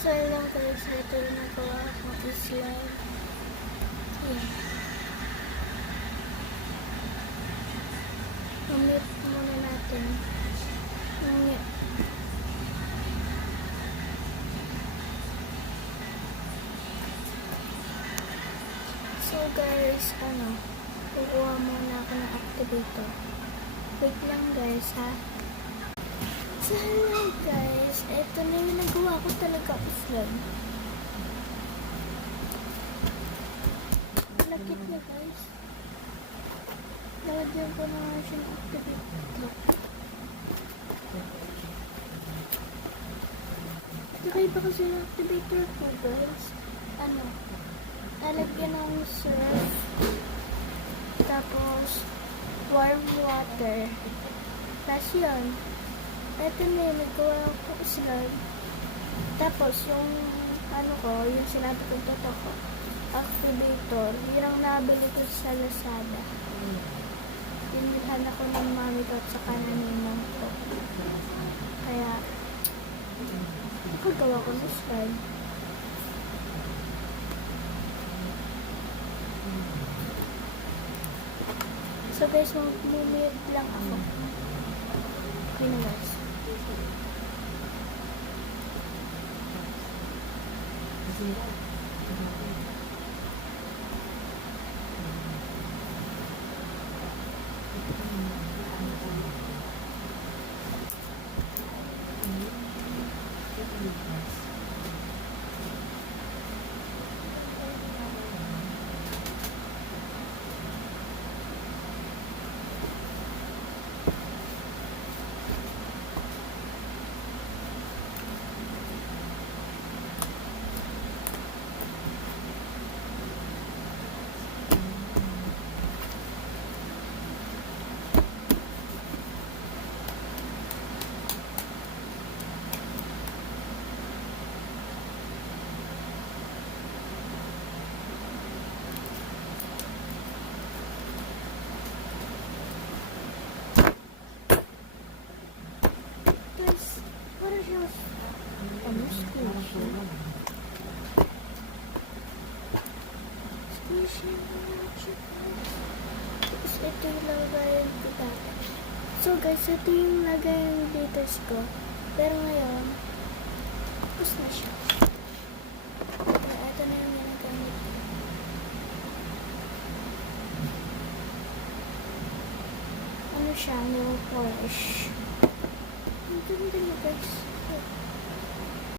So, lang guys, ito na nagawa akong slime. Ayan. Mamit muna natin. Mamit. So guys, kukuha muna ako ng activator. Wait lang guys, ha? So hello guys, ito na yung nagawa ko talaga slime. Lakit niya guys. Lalagyan ko na nga siya ng activator. Nakaiba kasi yung activator ko guys. Lalagyan ng surf. Tapos, warm water. Tapos yun. Ito na yung nagawa ko slime. Tapos, yung yung sinabi kong totoo, activator, yun ang nabili ko sa Lazada. Pinilhan ako ng mami ko at saka ng ninang ko. Kaya, nakagawa ko ng slime. So guys, mamimiyag lang ako. Okay na guys. Ito yung lagayan ko dati. So guys, ito yung lagayan ng glitters ko. Pero ngayon, tapos na siya. Kaya ito na yung ginagamit ko. Ano siya? Nail polish. Ang ganda niya guys.